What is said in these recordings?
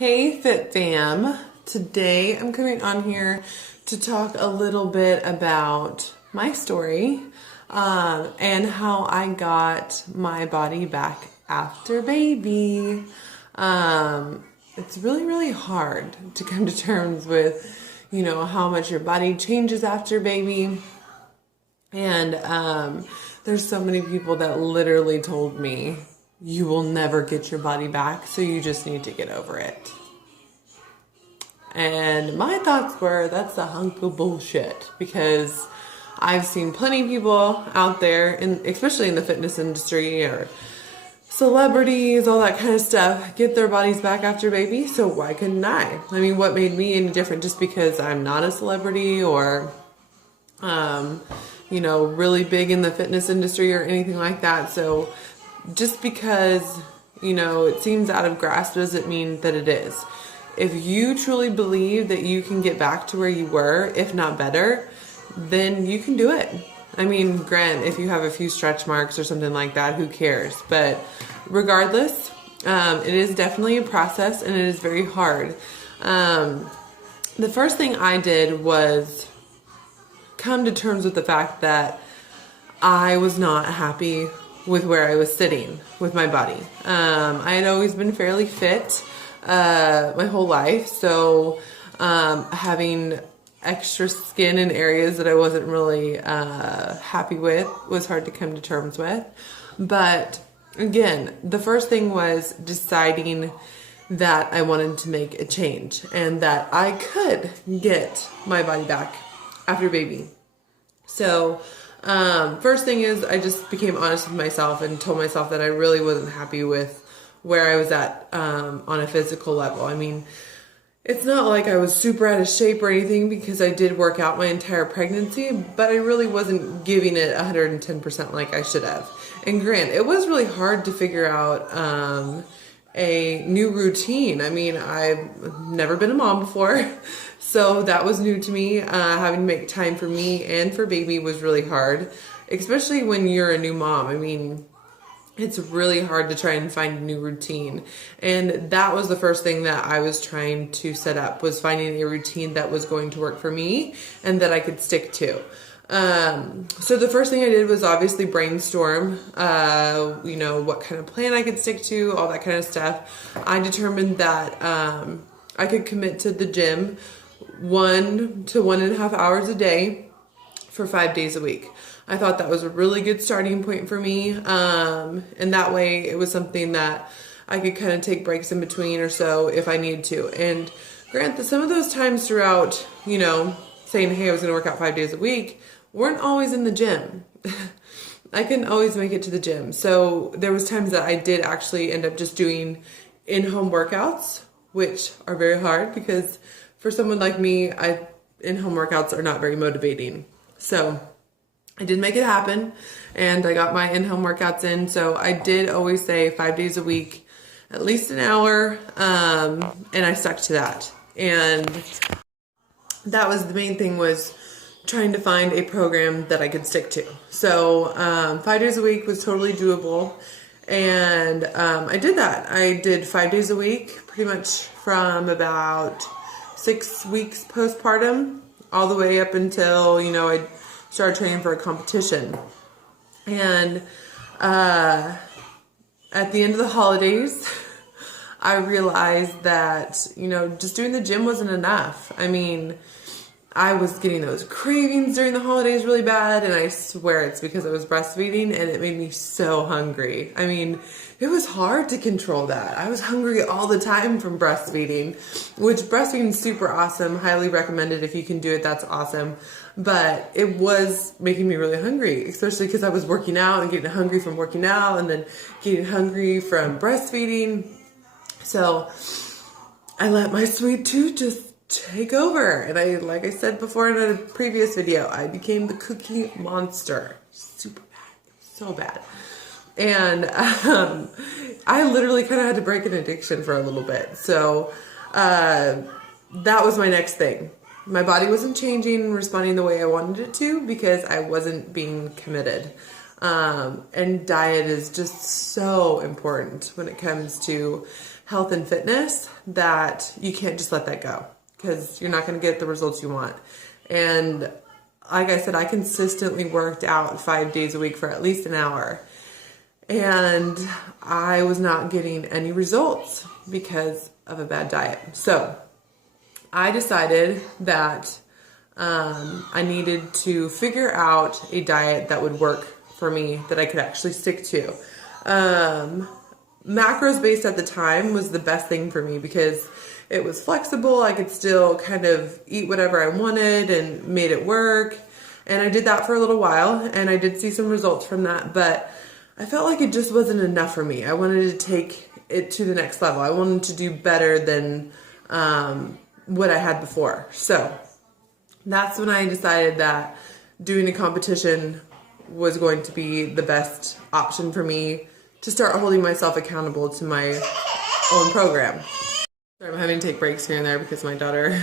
Hey Fit Fam, today I'm coming on here to talk a little bit about my story and how I got my body back after baby. It's really hard to come to terms with, how much your body changes after baby. And there's so many people that literally told me, you will never get your body back, so you just need to get over it. And my thoughts were, that's a hunk of bullshit, because I've seen plenty of people out there, especially in the fitness industry or celebrities, all that kind of stuff, get their bodies back after baby, so why couldn't I? I mean, what made me any different just because I'm not a celebrity or really big in the fitness industry or anything like that. So just because, it seems out of grasp doesn't mean that it is. If you truly believe that you can get back to where you were, if not better, then you can do it. I mean, granted, if you have a few stretch marks or something like that, who cares? But regardless, it is definitely a process and it is very hard. The first thing I did was come to terms with the fact that I was not happy with where I was sitting with my body. I had always been fairly fit my whole life, so having extra skin in areas that I wasn't really happy with was hard to come to terms with. But again, the first thing was deciding that I wanted to make a change and that I could get my body back after baby. So first thing is I just became honest with myself and told myself that I really wasn't happy with where I was at on a physical level. I mean, it's not like I was super out of shape or anything because I did work out my entire pregnancy, but I really wasn't giving it 110% like I should have. And granted, it was really hard to figure out a new routine. I mean, I've never been a mom before, so that was new to me. Having to make time for me and for baby was really hard, especially when you're a new mom. I mean, it's really hard to try and find a new routine. And that was the first thing that I was trying to set up, was finding a routine that was going to work for me and that I could stick to. So the first thing I did was obviously brainstorm, what kind of plan I could stick to, all that kind of stuff. I determined that I could commit to the gym 1 to 1.5 hours a day for 5 days a week. I thought that was a really good starting point for me. And that way it was something that I could kind of take breaks in between or so if I needed to. And granted, some of those times throughout, saying, hey, I was going to work out 5 days a week, weren't always in the gym. I couldn't always make it to the gym. So there was times that I did actually end up just doing in-home workouts, which are very hard because for someone like me, in-home workouts are not very motivating. So I did make it happen and I got my in-home workouts in. So I did always say 5 days a week, at least an hour. And I stuck to that. And that was the main thing, was trying to find a program that I could stick to. So 5 days a week was totally doable. And I did that. I did 5 days a week, pretty much from about 6 weeks postpartum all the way up until, I started training for a competition. And at the end of the holidays, I realized that, just doing the gym wasn't enough. I mean, I was getting those cravings during the holidays really bad, and I swear it's because I was breastfeeding, and it made me so hungry. I mean, it was hard to control that. I was hungry all the time from breastfeeding, which breastfeeding is super awesome. Highly recommended. If you can do it, that's awesome. But it was making me really hungry, especially because I was working out and getting hungry from working out and then getting hungry from breastfeeding. So I let my sweet tooth just take over. And like I said before in a previous video, I became the cookie monster. Super bad. So bad. And I literally kind of had to break an addiction for a little bit. So that was my next thing. My body wasn't changing and responding the way I wanted it to because I wasn't being committed. And diet is just so important when it comes to health and fitness that you can't just let that go, because you're not going to get the results you want. And like I said, I consistently worked out 5 days a week for at least an hour. And I was not getting any results because of a bad diet. So I decided that I needed to figure out a diet that would work for me, that I could actually stick to. Macros based at the time was the best thing for me because it was flexible. I could still kind of eat whatever I wanted and made it work. And I did that for a little while, and I did see some results from that, but I felt like it just wasn't enough for me. I wanted to take it to the next level. I wanted to do better than what I had before. So that's when I decided that doing a competition was going to be the best option for me to start holding myself accountable to my own program. Sorry, I'm having to take breaks here and there because my daughter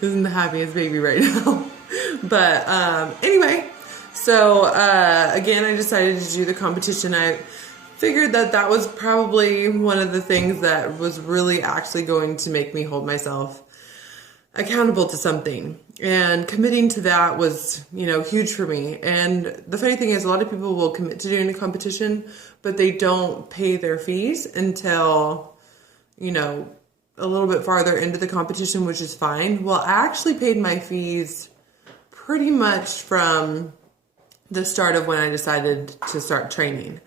isn't the happiest baby right now. But anyway, so again, I decided to do the competition. I figured that that was probably one of the things that was really actually going to make me hold myself accountable to something. And committing to that was, huge for me. And the funny thing is, a lot of people will commit to doing a competition, but they don't pay their fees until, a little bit farther into the competition, which is fine. Well, I actually paid my fees pretty much from the start of when I decided to start training.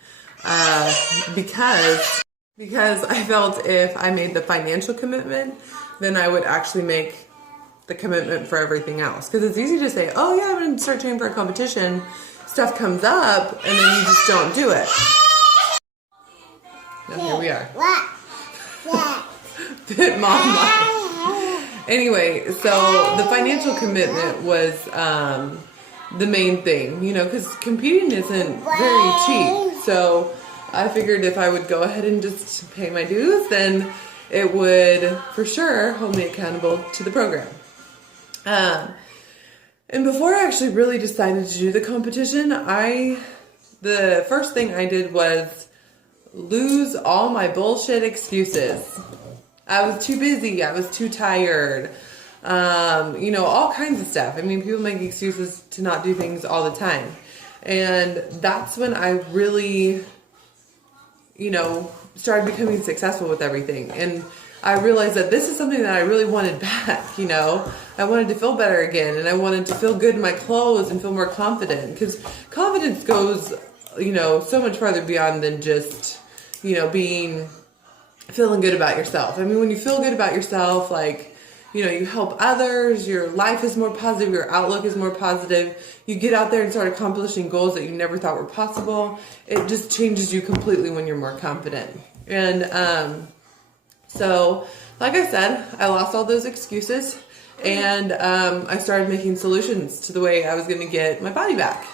Because I felt if I made the financial commitment, then I would actually make the commitment for everything else. Because it's easy to say, oh yeah, I'm going to start training for a competition. Stuff comes up and then you just don't do it. Now here we are. Fit mom life. Anyway, so the financial commitment was the main thing, because competing isn't very cheap. So I figured if I would go ahead and just pay my dues, then it would for sure hold me accountable to the program. And before I actually really decided to do the competition, the first thing I did was lose all my bullshit excuses. I was too busy. I was too tired. All kinds of stuff. I mean, people make excuses to not do things all the time. And that's when I really, started becoming successful with everything. And I realized that this is something that I really wanted back, I wanted to feel better again, and I wanted to feel good in my clothes and feel more confident, because confidence goes, so much farther beyond than just, feeling good about yourself. I mean, when you feel good about yourself, you help others, your life is more positive, your outlook is more positive, you get out there and start accomplishing goals that you never thought were possible. It just changes you completely when you're more confident. And so, like I said, I lost all those excuses, and I started making solutions to the way I was going to get my body back.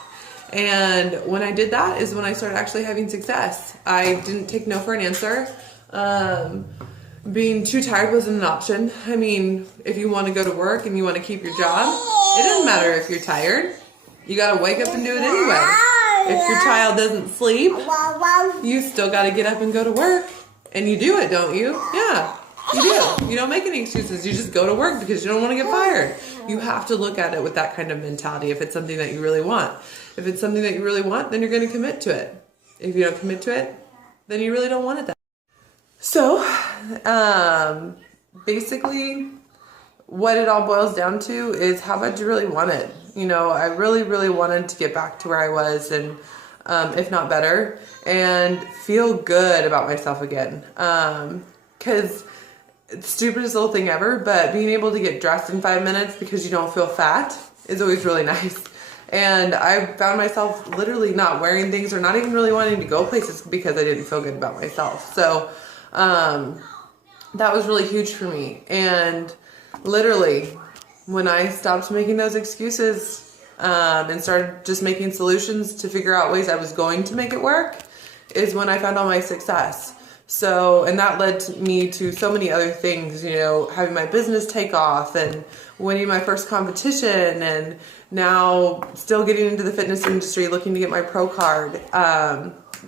And when I did that is when I started actually having success. I didn't take no for an answer. Being too tired wasn't an option. I mean, if you want to go to work and you want to keep your job, it doesn't matter if you're tired. You got to wake up and do it anyway. If your child doesn't sleep, you still got to get up and go to work. And you do it, don't you? Yeah, you do. You don't make any excuses. You just go to work because you don't want to get fired. You have to look at it with that kind of mentality if it's something that you really want. If it's something that you really want, then you're going to commit to it. If you don't commit to it, then you really don't want it. So, basically, what it all boils down to is how much you really want it. I really, really wanted to get back to where I was, and if not better, and feel good about myself again. Because it's the stupidest little thing ever, but being able to get dressed in 5 minutes because you don't feel fat is always really nice. And I found myself literally not wearing things or not even really wanting to go places because I didn't feel good about myself. So that was really huge for me. And literally, when I stopped making those excuses and started just making solutions to figure out ways I was going to make it work, is when I found all my success. So, and that led me to so many other things, you know, having my business take off and winning my first competition, and now still getting into the fitness industry, looking to get my pro card.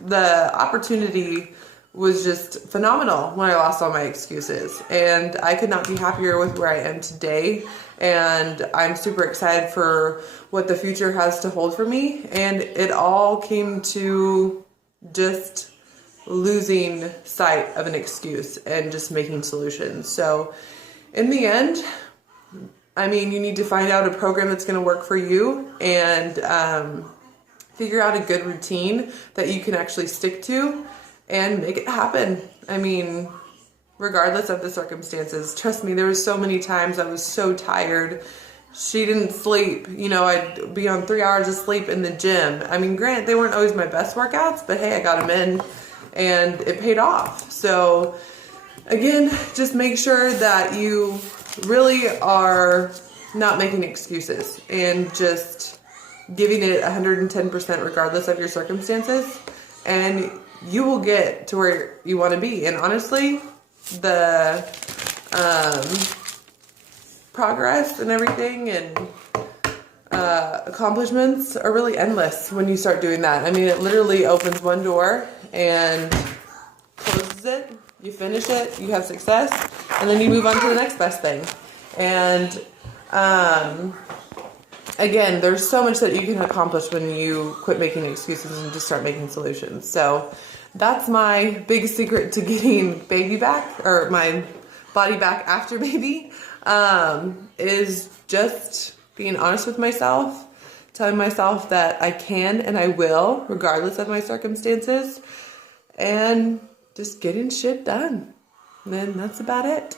The opportunity was just phenomenal when I lost all my excuses, and I could not be happier with where I am today. And I'm super excited for what the future has to hold for me. And it all came to just losing sight of an excuse and just making solutions. So in the end, I mean, you need to find out a program that's going to work for you, and figure out a good routine that you can actually stick to and make it happen. I mean, regardless of the circumstances, trust me, there was so many times I was so tired. She didn't sleep. You know, I'd be on 3 hours of sleep in the gym. I mean, granted, they weren't always my best workouts, but hey, I got them in and it paid off. So again, just make sure that you really are not making excuses and just giving it 110% regardless of your circumstances, and you will get to where you want to be. And honestly, the progress and everything and accomplishments are really endless when you start doing that. I mean, it literally opens one door and closes it, you finish it, you have success, and then you move on to the next best thing. And again, there's so much that you can accomplish when you quit making excuses and just start making solutions. So that's my big secret to getting baby back, or my body back after baby, is just being honest with myself, telling myself that I can and I will, regardless of my circumstances, and just getting shit done. And then that's about it.